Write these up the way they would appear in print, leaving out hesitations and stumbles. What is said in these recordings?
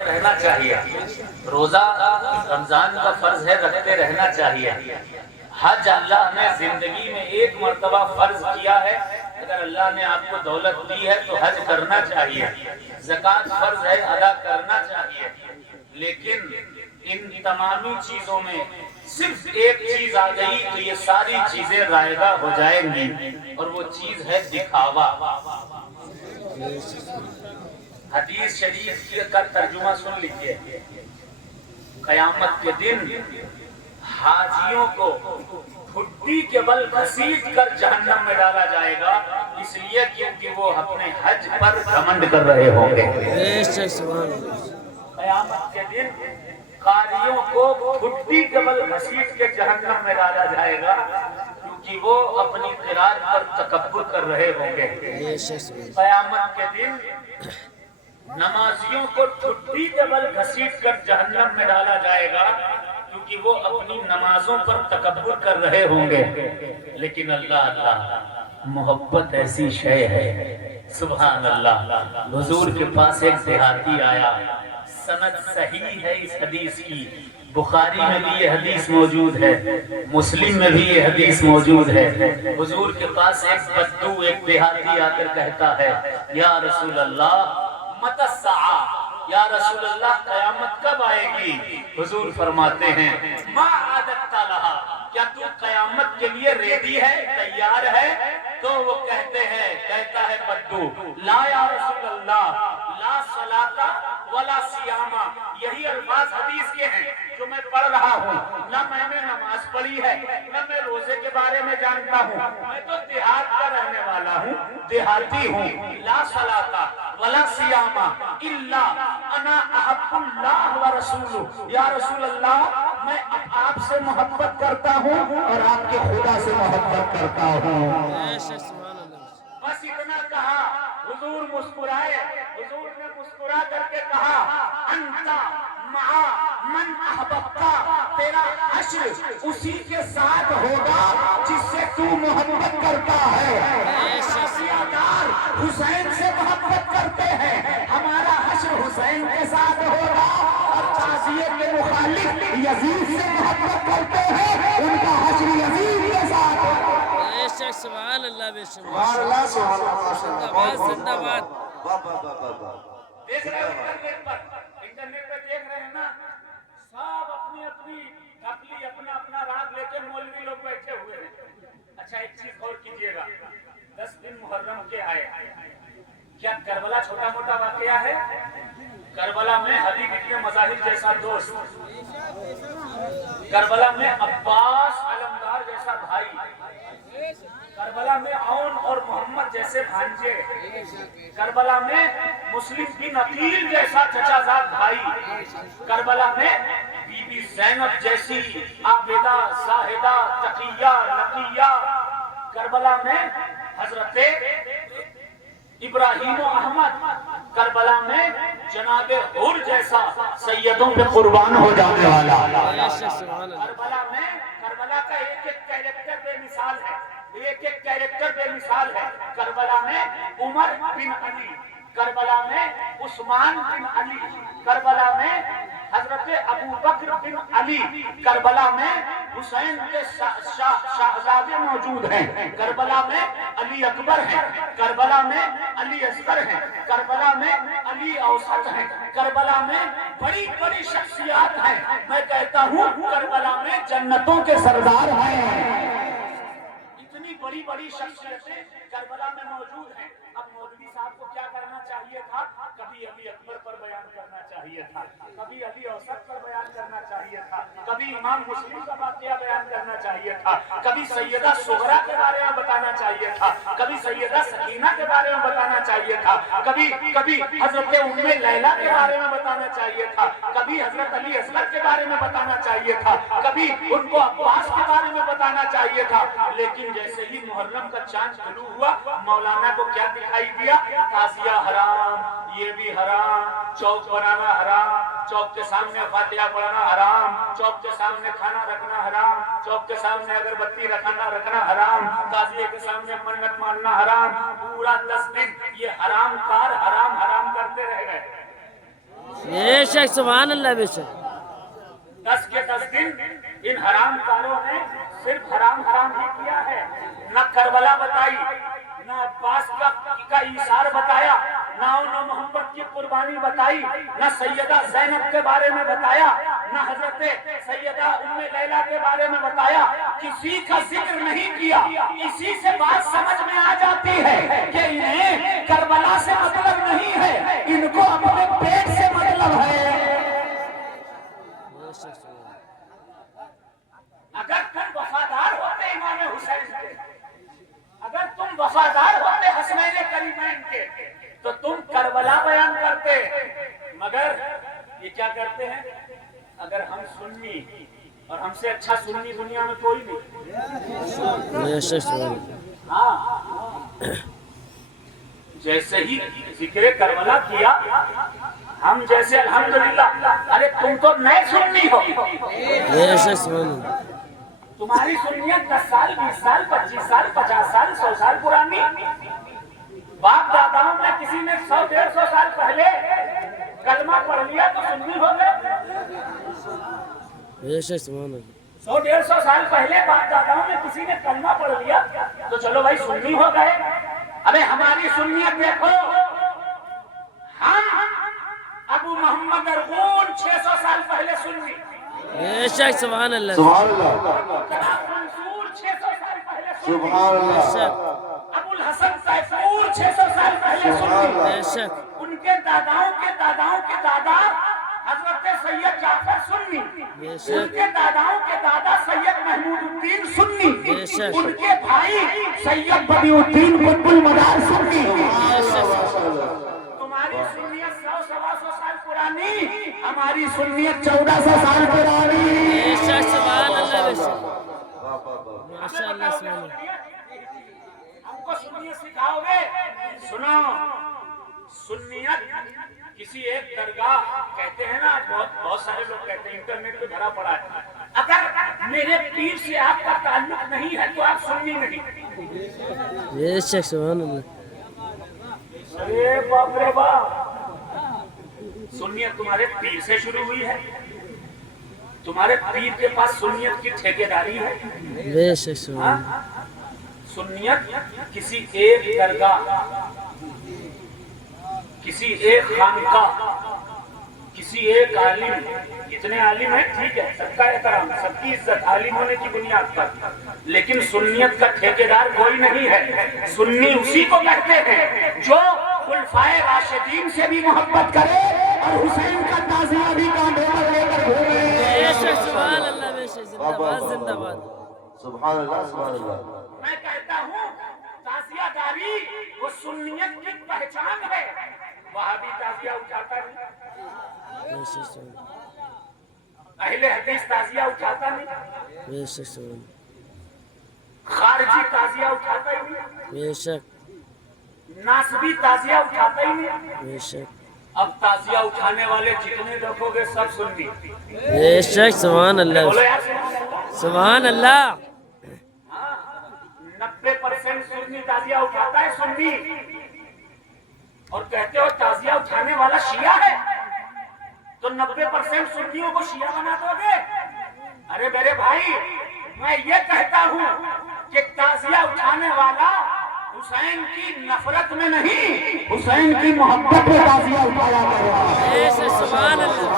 رہنا چاہیے، روزہ رمضان کا فرض ہے، رکھتے رہنا چاہیے۔ حج اللہ نے زندگی میں ایک مرتبہ فرض کیا ہے، اگر اللہ نے آپ کو دولت دی ہے تو حج کرنا چاہیے، زکوٰۃ فرض ہے ادا کرنا چاہیے، لیکن ان تمامی چیزوں میں صرف ایک چیز آ گئی تو یہ ساری چیزیں رائگاں ہو جائیں گی، اور وہ چیز ہے دکھاوا۔ حدیث شریف کا ترجمہ سن لیجئے، قیامت کے دن حاجیوں کو ٹھڈی کے بل گھسیٹ کر جہنم میں ڈالا جائے گا، اس لیے کیونکہ وہ اپنے حج پر گھمنڈ کر رہے ہوں گے۔ قیامت کے دن قاریوں کو ٹھڈی کے بل گھسیٹ کے جہنم میں ڈالا جائے گا، کیونکہ وہ اپنی قرات پر تکبر کر رہے ہوں گے۔ قیامت کے دن نمازیوں کو ٹھڈی کے بل گھسیٹ کر جہنم میں ڈالا جائے گا، کیونکہ وہ اپنی نمازوں پر تکبر کر رہے ہوں گے۔ لیکن اللہ محبت ایسی شے ہے، سبحان اللہ۔ حضور کے پاس ایک دیہاتی آیا، سند صحیح ہے اس حدیث کی، بخاری میں بھی یہ حدیث موجود ہے، مسلم میں بھی یہ حدیث موجود ہے۔ حضور کے پاس ایک بدو، ایک دیہاتی آ کر کہتا ہے، یا رسول اللہ متی الساعہ، یا رسول اللہ قیامت کب آئے گی؟ حضور فرماتے ہیں، ما عادت لہا، کیا تو قیامت کے لیے ریڈی ہے، تیار ہے؟ تو وہ کہتا ہے بدو، لا یا رسول اللہ، لا صلاۃ ولا صیام، یہی الفاظ حدیث کے ہیں جو میں پڑھ رہا ہوں، نہ میں نے نماز پڑھی ہے، نہ میں روزے کے بارے میں جانتا ہوں، میں تو دیہات کا رہنے والا ہوں، دیہاتی ہوں۔ لا صلاۃ ولا صیام الا انا احب اللہ ورسولہ، یا رسول اللہ میں آپ سے محبت کرتا ہوں اور آپ کے خدا سے محبت کرتا ہوں۔ بس اتنا کہا، حضور مسکرائے، حضور نے مسکرا کر کے کہا، انتا مع من احببتا، تیرا حشر اسی کے ساتھ ہوگا جس سے تو محبت کرتا ہے۔ حسین سے محبت کرتے ہیں، ہمارا حشر حسین کے ساتھ ہوگا، اور تعزیے کے مخالف یزید سے محبت کرتے ہیں، ان کا حشر یزید کے ساتھ ہوگا۔ سبحان اللہ، بے شک سبحان اللہ، سبحان اللہ، زندہ باد۔ دیکھ رہے ہیں انٹرنیٹ پہ دیکھ رہے ہیں نا، سب اپنی اپنی اپنی اپنا اپنا راگ لے کے مولوی لوگ بیٹھے ہوئے ہیں۔ اچھا ایک چیز غور کیجئے گا، 10 دن محرم کے آئے، کیا کربلا چھوٹا موٹا واقعہ ہے؟ کربلا میں حبیب ابن مظاہر جیسا دوست، کربلا میں عباس علمدار جیسا بھائی، کربلا میں عون اور محمد جیسے بھانجے، کربلا میں مسلم بن عقیل جیسا چچا زاد بھائی، کربلا میں بی بی زینب جیسی عابدہ زاہدہ تقیہ نقیہ، کربلا میں حضرت ابراہیم و احمد، کربلا میں جناب حور جیسا سیدوں پہ قربان ہو جانے والا، کربلا میں کربلا کا ایک ایک کیریکٹر بے مثال ہے، ایک ایک کیریکٹر بے مثال ہے۔ کربلا میں عمر بن علی، کربلا میں عثمان بن علی، کربلا میں حضرت ابو بکر بن علی، کربلا میں حسین کے شاہزادے موجود ہیں، کربلا میں علی اکبر ہیں، کربلا میں علی اصغر ہیں، کربلا میں علی اوسط ہیں، کربلا میں بڑی بڑی شخصیات ہیں۔ میں کہتا ہوں کربلا میں جنتوں کے سردار ہیں، اتنی بڑی بڑی شخصیتیں کربلا میں موجود ہیں۔ اب مولوی صاحب کو کیا کرنا چاہیے تھا؟ کبھی علی اکبر پر بیان کرنا چاہیے تھا، کبھی علی اوسط پر بیان کرنا چاہیے تھا، کبھی امام مسلم کا واقعہ بیان کرنا چاہیے تھا، کبھی سیدہ صغرا کے بارے میں بتانا چاہیے تھا، کبھی سیدہ سکینہ کے بارے میں بتانا چاہیے تھا، کبھی حضرت ام لیلہ کے بارے میں بتانا چاہیے تھا، کبھی حضرت علی اصغر کے بارے میں بتانا چاہیے تھا، کبھی ان کو عباس کے بارے میں بتانا چاہیے تھا۔ لیکن جیسے ہی محرم کا چاند طلوع ہوا، مولانا کو کیا دکھائی دیا؟ تعزیہ حرام، یہ بھی حرام، چوک بنانا حرام، چوک کے سامنے فاتحہ پڑھنا حرام، چوک کے سامنے کھانا رکھنا حرام، چوک کے سامنے اگربتی رکھنا حرام، تعزیے کے سامنے منت ماننا حرام۔ پورا 10 دن یہ حرام کار حرام حرام کرتے رہ گئے۔ بے شک سبحان اللہ بے شک 10 کے 10 دن ان حرام کاروں نے صرف حرام ہی کیا ہے. نہ کربلا بتائی، نہ عباس کا ایثار بتایا، نہ محمد کی قربانی بتائی، نہ سیدہ زینب کے بارے میں بتایا، نہ حضرت سیدہ ام لیلہ کے بارے میں بتایا. کسی کا ذکر نہیں کیا. اسی سے بات سمجھ میں آ جاتی ہے کہ انہیں کربلا سے مطلب نہیں ہے، ان کو اپنے پیٹ سے مطلب ہے. بے شک سبحان اللہ. اگر تم وفادار ہوتے امام حسین کے، اگر تم وفادار ہوتے حسنین کریمین کے، تو تم کربلا بیان کرتے. مگر یہ کیا کرتے ہیں؟ اگر ہم سنی، اور ہم سے اچھا سنی دنیا میں کوئی نہیں. بے شک سبحان اللہ. ہاں، جیسے ہی ذکر کربلا کیا، ہم جیسے الحمدللہ. ارے تم تو نئے سنی ہو. بے شک سبحان اللہ. تمہاری سنیت 10 سال 20 سال 25 سال 50 سال 100 سال پرانی. باپ داداؤں میں کسی نے 100-150 سال پہلے کلمہ پڑھ لیا تو سنی ہو گئے. بے شک سبحان اللہ. 100-150 سال پہلے باپ داداؤں میں کسی نے کلمہ پڑھ لیا تو چلو بھائی سنی ہو گئے. ابے ہماری سنیت دیکھو. ہم ابو محمد ارغون 600 سال پہلے سنی. بے شک سبحان اللہ. سبحان اللہ. منصور 600 سال پہلے سنی. سبحان بے اللہ. شک ابو الحسن طیفور 600 سال پہلے سنی. بے شک ان کے داداؤں کے داداؤں کے دادا حضرت سید جعفر سنی. بے ان شک کے داداؤں کے دادا سید محمود الدین سنی. بے شک. ان کے بھائی سید بدیع الدین قطب المدار سنی. بے شک تمہاری سنیت 100-125 سال پرانی، ہماری سنیت 1400 سال پرانی. بے شک سبحان اللہ. بے شک ماشاء اللہ سبحان اللہ. ہم کو سنیت سکھاؤ گے؟ سنو، سنیت کسی ایک درگاہ کہتے ہیں نا، بہت سارے لوگ کہتے ہیں، انٹرنیٹ پہ بھرا پڑا ہے، اگر میرے پیر سے آپ کا تعلق نہیں ہے تو آپ سنی نہیں. بے شک سبحان اللہ. ارے باپ رے باپ، سنیت تمہارے پیر سے شروع ہوئی ہے. تمہارے پیر کے پاس سنیت کی ٹھیکیداری ہے. بے شک سبحان اللہ. سنیت کسی ایک درگاہ، کسی ایک خانقاہ، کسی ایک عالم، اتنے عالم ہیں ٹھیک ہے، سب کا احترام، سب کی عزت عالم ہونے کی بنیاد پر، لیکن سنیت کا ٹھیکیدار کوئی نہیں ہے. سنی اسی کو کہتے ہیں جو خلفائے راشدین سے بھی محبت کرے اور حسین کا تعزیہ بھی کاندھے پر لے کر گھومے. بے شک سبحان اللہ. بے شک زندہ باد زندہ باد. سبحان اللہ. سبحان اللہ. میں کہتا ہوں تعزیہ داری وہ سنیت کی پہچان ہے. وہابی تعزیہ اٹھاتا نہیں، بے شک سبحان اللہ. اہل حدیث تعزیہ اٹھاتا نہیں، بے شک سبحان اللہ. خارجی تعزیہ اٹھاتا ہی نہیں، بے شک ناسبی تعزیہ اٹھاتا ہی نہیں. بے شک. اب تعزیہ اٹھانے والے جتنے دیکھو گے سب سنی. بے شک سبحان اللہ. بولو یار سبحان اللہ. سبحان اللہ. 90% سنی تعزیہ اٹھاتا ہے سنی، اور کہتے ہو تعزیہ اٹھانے والا شیعہ ہے تو 90% سنیوں کو شیعہ بنا دو گے. ارے میرے بھائی، میں یہ کہتا ہوں کہ تعزیہ اٹھانے والا حسین کی نفرت میں نہیں، حسین کی محبت میں تعزیہ اٹھایا گیا. بے شک سبحان اللہ.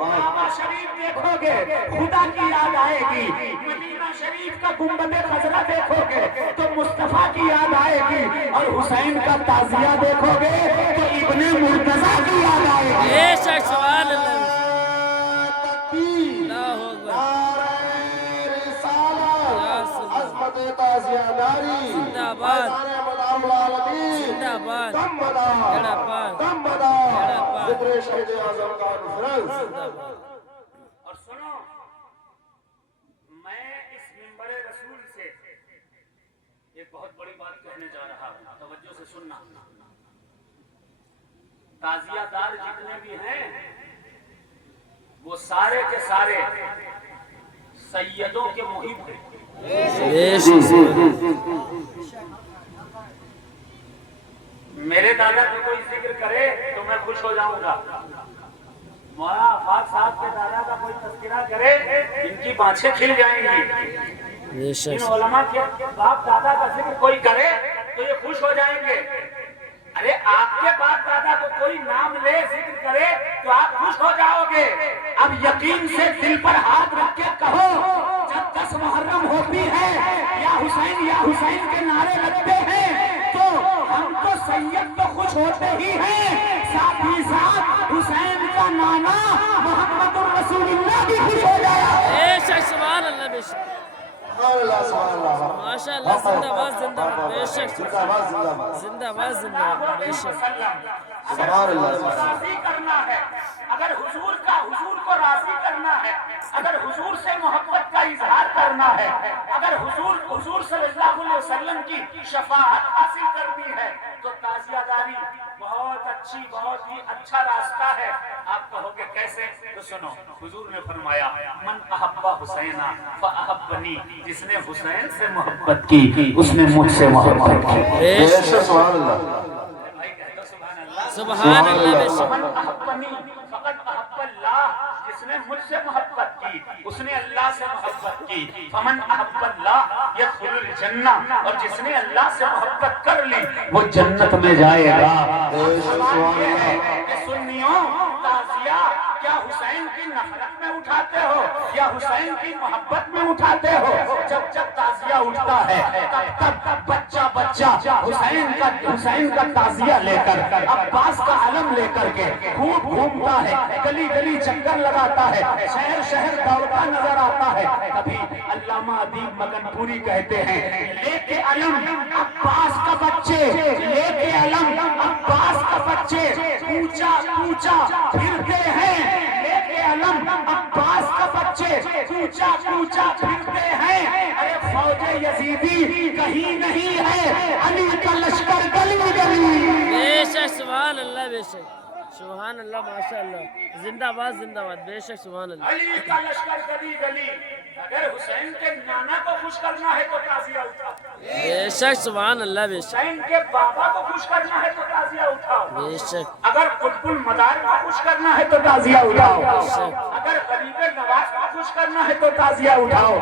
کعبہ شریف دیکھو گے خدا کی یاد آئے گی. مدینہ شریف کا گنبد خضرا دیکھو گے تو مصطفیٰ کی یاد آئے گی، اور حسین کا تعزیہ دیکھو گے تو ابن مرتضیٰ کی یاد آئے گی. بے شک سبحان اللہ. اللہ اکبر. عظمت تعزیہ داری زندہ باد. مدام العالمین. زندہ باد. دم بدا جڑا پاک. دم بدا جڑا پاک. ذکر شہید اعظم کا ریفرنس. زندہ باد. اور سنو، میں اس منبر رسول سے ایک بہت بڑی بات کہنے جا رہا ہوں، توجہ سے سننا. تعزیہ دار جتنے بھی ہیں وہ سارے کے سارے سیدوں کے محب ہیں. بے شک سبحان اللہ. میرے دادا کو کوئی ذکر کرے تو میں خوش ہو جاؤں گا. مولانا آفاق صاحب کے دادا کا کوئی تذکرہ کرے ان کی بانچیں کھل جائیں گی. بے شک ان علماء کے باپ دادا کا ذکر کوئی کرے تو یہ خوش ہو جائیں گے. ارے آپ کے باپ دادا کو کوئی نام لے ذکر کرے تو آپ خوش ہو جاؤ گے. اب یقین سے دل پر ہاتھ رکھ کے کہو جب 10 محرم ہوتی ہے یا حسین کے نعرے لگتے ہیں تو ہم تو سید تو خوش ہوتے ہی ہیں، ساتھ ہی ساتھ حسین کا نانا محمد الرسول اللہ بھی خوش ہو جایا. بے شک سبحان اللہ بے شک سبحان اللہ سبحان اللہ. ماشاء اللہ زندہ باد زندہ باد بے شک زندہ باد زندہ باد. زندہ باد زندہ باد بے شک سبحان اللہ. راضی کرنا ہے، اگر حضور کو راضی کرنا ہے، اگر حضور سے محبت کا اظہار کرنا ہے، اگر حضور صلی اللہ علیہ وسلم کی شفاعت حاصل کرنی ہے تو تعزیہ داری بہت اچھی، بہت ہی اچھا راستہ ہے. آپ کہو گے کیسے؟ تو سنو، حضور نے فرمایا من احب حسین فاحبنی، جس نے حسین سے محبت کی اس نے مجھ سے محبت کی. بے بے شک شک سبحان اللہ. بھائی کہہ دو سبحان اللہ. سبحان اللہ بے شک من احبنی فقد احب اللہ، جس نے مجھ سے محبت کی اس نے اللہ سے محبت کی. فمن احب اللہ یدخل الجنہ، اور جس نے اللہ سے محبت کر لی وہ جنت میں جائے گا. سوال یہ ہے کہ سنیوں تعزیہ کیا حسین کی نفرت میں اٹھاتے ہو یا حسین کی محبت میں اٹھاتے ہو؟ جب تعزیہ اٹھتا ہے تب بچہ حسین کا تعزیہ لے کر، عباس کا علم لے کر کے خوب گھومتا ہے، گلی گلی چکر لگاتا ہے، شہر شہر دوڑتا نظر آتا ہے. کبھی علامہ ادیب مگن پوری کہتے ہیں لے کے علم عباس کا بچے، لے کے علم عباس کا بچے کوچا کوچا پھرتے ہیں. لے کے علم عباس کا بچے کوچا کوچا پھرتے ہیں. ارے فوج یزیدی کہیں نہیں ہے، علی کا لشکر گلی گلی. بے شک سبحان اللہ بے شک سبحان اللہ ماشاء اللہ زندہ باد بے شک سبحان اللہ. علی کا لشکر گلی گلی. اگر حسین کے نانا کو خوش کرنا ہے تو تعزیہ اٹھاؤ. بے شک سبحان اللہ بے شک حسین کے بابا کو خوش کرنا ہے تو تعزیہ اٹھاؤ. بے شک اگر قطب المدار کو خوش کرنا ہے تو تعزیہ اٹھاؤ. اگر غریب نواز کو خوش کرنا ہے تو تعزیہ اٹھاؤ.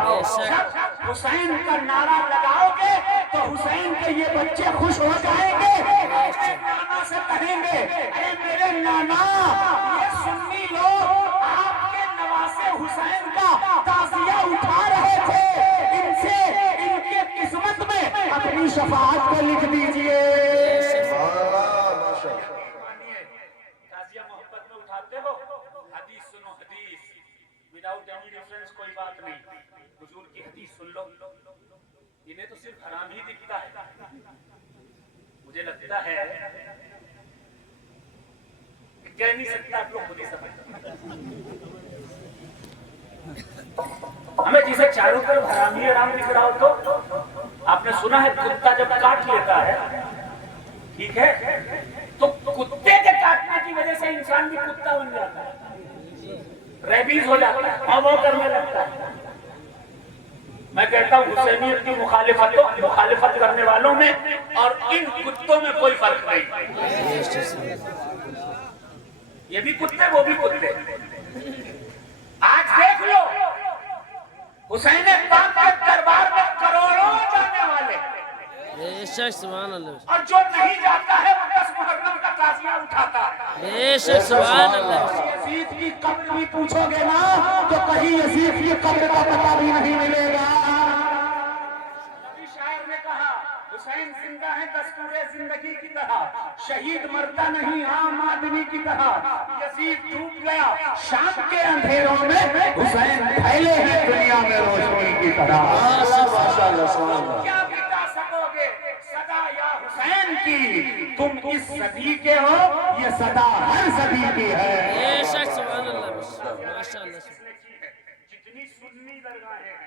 جب حسین کا نعرہ لگاؤ گے تو حسین کے یہ بچے خوش ہو جائیں گے. اپنے نانا سے کہیں گے اے میرے نانا، یہ سنی لوگ آپ کے نواسے حسین کا تعزیہ اٹھا رہے تھے، ان سے ان کے قسمت میں اپنی شفاعت کو لکھ دیجئے. تعزیہ محبت میں اٹھاتے ہو، حدیث سنو حدیث، وداؤٹ اینی ریفرنس کوئی بات نہیں. حضور کی حدیث سن لو. انہیں تو صرف حرام ہی دکھتا ہے. مجھے لگتا ہے کہ کہہ نہیں سکتا، آپ لوگ خود ہی سمجھتے. ہمیں جسے چاروں طرف حرام ہی حرام دکھ رہا ہو تو آپ نے سنا ہے کتا جب کاٹ لیتا ہے، ٹھیک ہے، تو کتے کے کاٹنے کی وجہ سے انسان بھی کتا بن جاتا ہے، ریبیز ہو جاتا ہے، ہاں کرنے لگتا ہے. میں کہتا ہوں حسینیت کی مخالفت کرنے والوں میں اور ان کتوں میں کوئی فرق نہیں. یہ بھی کتے وہ بھی کتے. آج دیکھ لو حسین پاک کے دربار میں کروڑوں جانے والے، بے شک سبحان اللہ اور جو نہیں جاتا ہے وہ 10 محرم کا تعزیہ اٹھاتا ہے. بے شک سبحان اللہ. یزید کی قبر بھی پوچھو گے نا تو کہیں یزید کی قبر کا پتہ بھی نہیں ملے گا. نبی شاعر نے کہا حسین زندہ ہے دستور زندگی کی طرح، شہید مرتا نہیں عام آدمی کی طرح. یزید ڈوب گیا شام کے اندھیروں میں، حسین پھیلے ہیں دنیا میں روشنی کی طرح. کیا بتا سکو گے صدا یا حسین کی، تم اس صدی کے ہو، یہ صدا ہر صدی کی ہے. بے شک سبحان اللہ ماشاء اللہ. جتنی سنی درگاہیں ہیں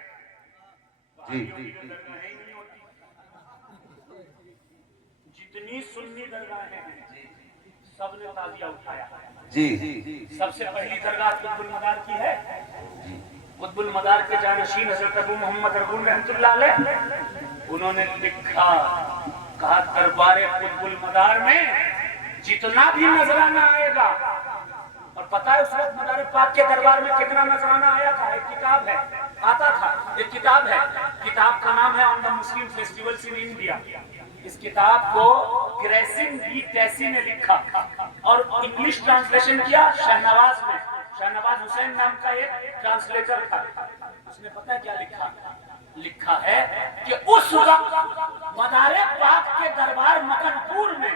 جتنی سنی درگاہیں ہیں سب نے تعزیہ اٹھایا. جی سب سے پہلی درگاہ قطب المدار کی ہے. قطب المدار کے جانشین حضرت ابو محمد ارغون رحمۃ اللہ علیہ، انہوں نے لکھا کہا دربار قطب المدار میں جتنا بھی نذرانہ آئے گا، اور پتہ ہے اس وقت مدار پاک کے دربار میں کتنا نذرانہ آیا تھا؟ ایک کتاب ہے، آتا تھا، ایک کتاب ہے، کتاب کا نام ہے آن دا مسلم فیسٹیولز ان انڈیا۔ اس کتاب کو گریسن بی ٹیسی نے لکھا اور انگلش ٹرانسلیشن کیا شہنواز نے، شہنواز حسین نام کا ایک ٹرانسلیٹر تھا۔ اس نے پتہ ہے کیا لکھا؟ لکھا ہے کہ اس وقت مدار پاک کے دربار مکن پور میں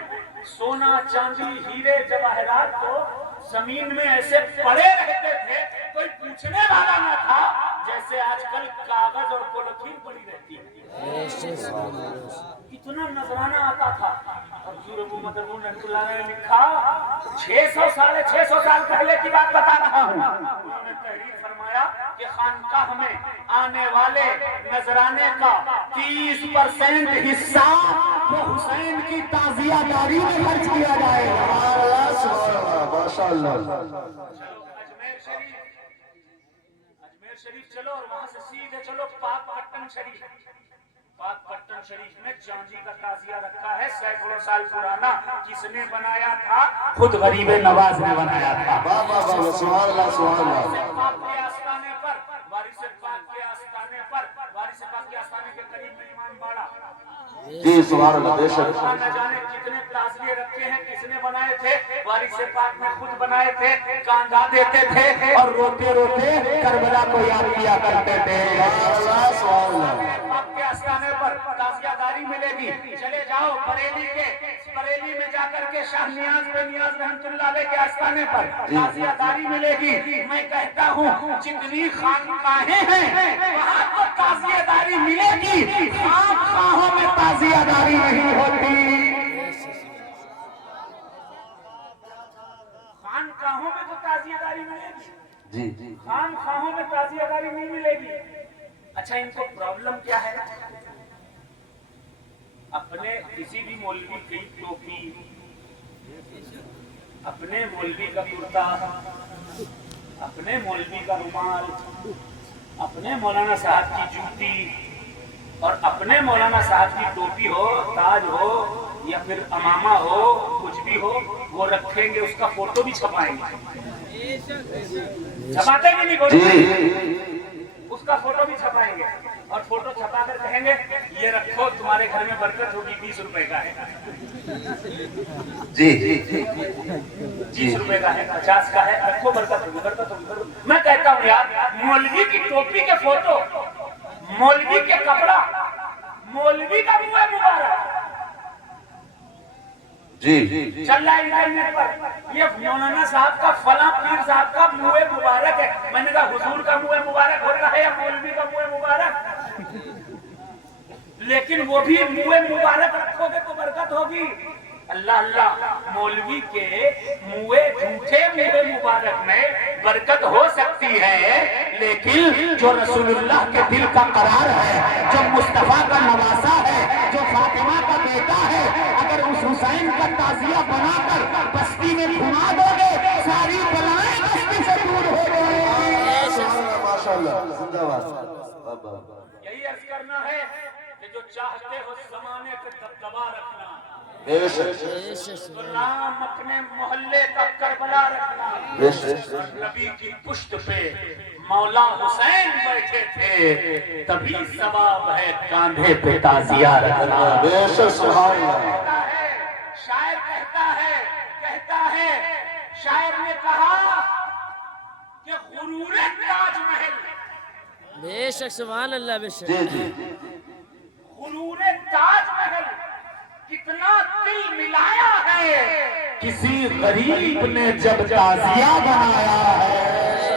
سونا چاندی ہیرے جواہرات تو زمین میں ایسے پڑے رہتے تھے، کوئی پوچھنے والا نہ تھا، جیسے آج کل کاغذ اور پولیتھین پڑی رہتی ہے۔ اتنا نذرانہ آتا تھا۔ اور حضور ابو مدرون رحمۃ اللہ نے لکھا 600 سال پہلے کی بات بتا رہا ہوں، انہوں نے تحریر فرمایا کہ خانقاہ میں آنے والے نذرانے کا 30% حصہ وہ حسین کی تعزیہ داری میں خرچ کیا جائے گا۔ ماشاء اللہ۔ اجمیر شریف چلو اور وہاں سے سیدھے چلو پاک پٹن شریف۔ پاک پٹن شریف میں چاندی کا تعزیہ رکھا ہے، سینکڑوں سال پرانا۔ کس نے بنایا تھا؟ خود غریب نواز نے بنایا تھا۔ واہ واہ واہ، سبحان اللہ سبحان اللہ۔ پاک کے آستانے پر، وارث پاک کے آستانے پر، وارث پاک کے آستانے کے قریب میں امام باڑہ۔ جی سبحان اللہ، بے شک۔ نہ جانے کتنے تعزیے رکھے ہیں، کس نے بنائے تھے؟ وارث پاک نے خود بنائے تھے، کاندھا دیتے تھے اور روتے روتے کربلا کو یاد کیا کرتے تھے۔ پاک کے آستانے پر تعزیہ داری ملے گی۔ چلے جاؤ بریلی میں جا کر کے شاہ نیاز بن نیاز رحمۃ اللہ علیہ کے آستانے پر تعزیہ داری ملے گی۔ میں کہتا ہوں جتنی خانقاہیں ہیں وہاں تو تعزیہ داری ملے گی، خانقاہوں میں تعزیہ داری نہیں ہوتی۔ خانقاہوں میں تو تعزیہ داری ملے گی، جی جی، خانقاہوں میں تعزیہ داری نہیں ملے گی۔ اچھا ان کو پرابلم کیا ہے؟ اپنے کسی بھی مولوی کی ٹوپی، اپنے مولوی کا کرتا، اپنے مولوی کا رومال، اپنے مولانا صاحب کی جوتی اور اپنے مولانا صاحب کی ٹوپی ہو، تاج ہو یا پھر امامہ ہو، کچھ بھی ہو، وہ رکھیں گے، اس کا فوٹو بھی چھپائیں گے۔ چھپاتے بھی نہیں کوئی، اس کا فوٹو بھی چھپائیں گے اور فوٹو چھپا کر کہیں گے یہ رکھو تمہارے گھر میں برکت ہوگی، 20 روپے کا ہے، جی 20 روپے کا ہے، 50 کا ہے، رکھو برکت ہوگی، برکت ہوگی۔ میں کہتا ہوں یار مولوی کی ٹوپی کے فوٹو، مولوی کے کپڑا، مولوی کا منہ مبارک جی، چل رہا ہے انٹرنیٹ پر، یہ مولانا صاحب کا فلاں پیر صاحب کا منہ مبارک ہے۔ میں نے کہا حضور کا منہ مبارک ہوتا ہے یا مولوی کا منہ مبارک؟ لیکن وہ بھی منہ مبارک رکھو گے تو برکت ہوگی۔ اللہ اللہ، مولوی کے جھوٹے منہ مبارک میں برکت ہو سکتی ہے، لیکن جو رسول اللہ کے دل کا قرار ہے، جو مصطفیٰ کا نواسا ہے، جو فاطمہ کا بیٹا ہے، اگر اس حسین کا تعزیہ بنا کر بستی میں گھما دو گے، ساری بلائیں بستی سے دور ہو گئے۔ ماشاء اللہ، زندہ باد۔ یہی عرض کرنا ہے کہ جو چاہتے ہو زمانے پہ دبدبا رکھنا، بے شک، تو نام اپنے محلے کا کربلا رکھنا، بے شک، نبی کی پشت پہ مولا حسین بیٹھے تھے، تبھی ثواب ہے کاندھے پہ تعزیہ رکھنا۔ بے شک، سبحان اللہ۔ شاعر کہتا ہے، شاعر نے کہا کہ غرور تاج محل، بے شک سبحان اللہ، بے شک جی جی، غرور تاج محل کتنا دل ملایا ہے، کسی غریب نے جب تعزیہ بنایا ہے۔ اللہ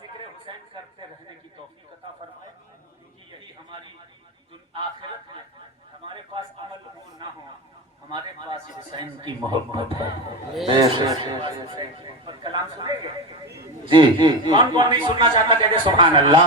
ذکر حسین کرتے رہنے کی توفیق عطا فرمائے، کیونکہ یہی ہماری آخرت ہے۔ ہمارے پاس عمل ہو نہ ہو، ہمارے پاس حسین کی محبت ہے۔ بے شک، کلام سنیں گے؟ جی جی، کون کون نہیں سننا چاہتا کہتے سبحان اللہ۔